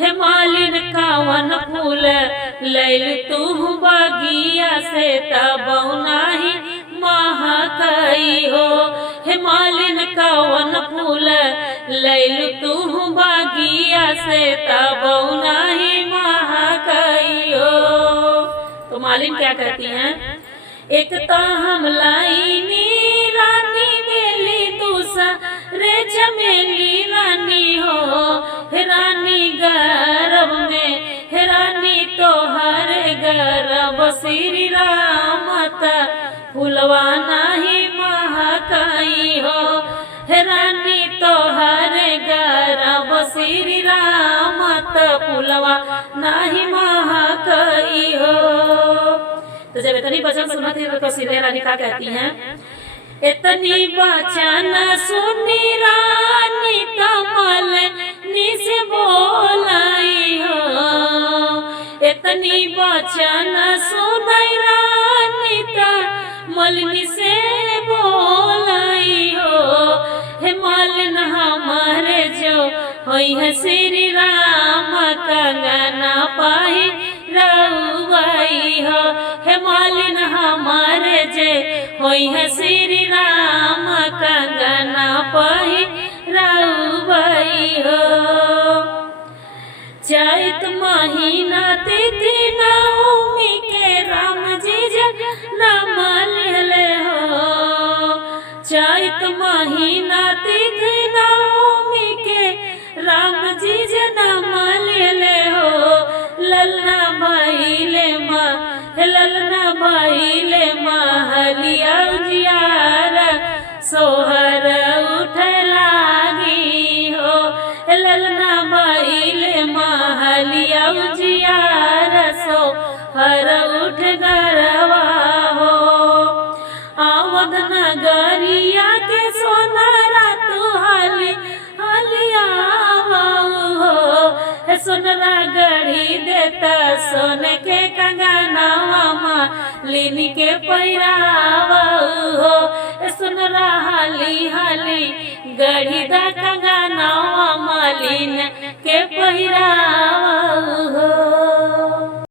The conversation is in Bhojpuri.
हे मालिन कावन फूल लैल तू बगिया से तब नाही महकई हो। हे मालिन कावन फूल लैल तू बगिया से तब नाही महकई हो। तो मालिन क्या कहती हैं, एक तो हम लाइनी रानी बेली दूसरे चमेली रानी हो। हे रानी गर्भ में हे रानी तोहर गर्भ श्री रामत फुलवा नाही महकई हो। हे रानी तोहर गर्भ श्री रामत फुलवा नाही महकई हो। तो जब इतनी वचन सुना थी तो सीधे रानी क्या कहती हैं, इतनी वचन सुनी रानी कमल निस बोलाई हो। इतनी वचन सुनाई रानी कमल से बोलाई हो। हे मालिन हमारे जो होई है श्री राम कंगना पाही रउआई हो। हे मालिन हमारे जे होई है श्री राम कंगना पाही रउआई हो। चैत महीना तिथि नवमी के राम जी जन्म लेले हो। चैत महीना तिथि नवमी के राम जी जन्म लेले हो। ललना भइले ललना भइले महलिया उजियार सोहर उठ लागी हो। ललना भइले महलिया उजियार सोहर उठ गरवा हो। आवद नगरिया के सोनारा तू हाली हालिया हो। सोनरा गढ़ी देता सोन के कंगनावा मालिन के पैरावा हो। सोनरा हाली हाली गढ़ी दा कंगनावा मालिन के पैरावा